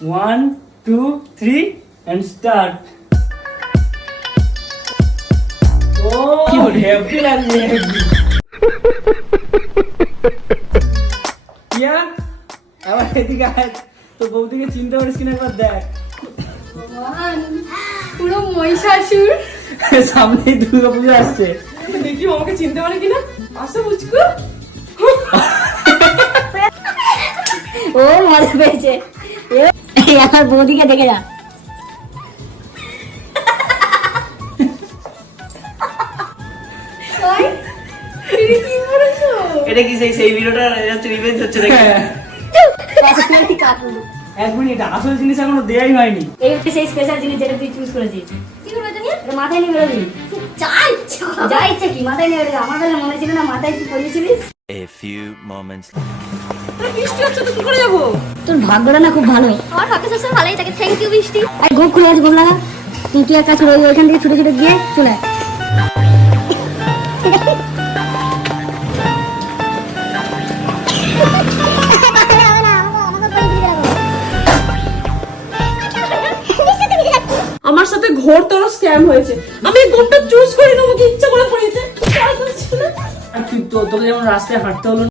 1 2 3 and start. Oh, happy লাগছে happy. কিয়া আবার এদিকে আয়, তো বৌদিকে চিনতে পারিস কিনা একবার দেখ। পুরো মহিষাসুর। সামনে দুর্গা পুজো আসছে, দেখি আমাকে চিনতে পারে কিনা। আসো বুঝকো। ও মজা পেয়েছে, এই আমার বৌদিকে দেখে যা। এটা কি সেই ভিডিওটা রিভেঞ্জ হচ্ছে নাকি? এক মিনিট, আসল জিনিস এখনো দেয়াই হয়নি। এই হচ্ছে সেই স্পেশাল জিনিস যেটা তুই চুজ করেছিস। কি করবে তুমি? এটা মাথায় নিয়ে বেরোবি। যা ইচ্ছে কি মাথায় নিয়ে বেরোবি। আমার বেলা মনে ছিল না মাথায় কি পরিয়েছিলিস। A few moments. বৃষ্টি হচ্ছে তো কি করে যাবো? তোর ভাগ্যটা না খুব ভালো। আমার ভাগ্য সবসময় ভালোই থাকে। থ্যাংক ইউ বৃষ্টি। আর গোপ খুলে আছে, গোপ লাগা। তুই এক কাজ করে ওইখান থেকে ছুটে ছুটে গিয়ে চলে আয়। আমার সাথে ঘোরতর স্ক্যাম হয়েছে। আমি এই গোপটা চুজ করি না, আমাকে ইচ্ছা করে পড়িয়েছে। আর তোকে যেমন রাস্তায় হাঁটতে হলো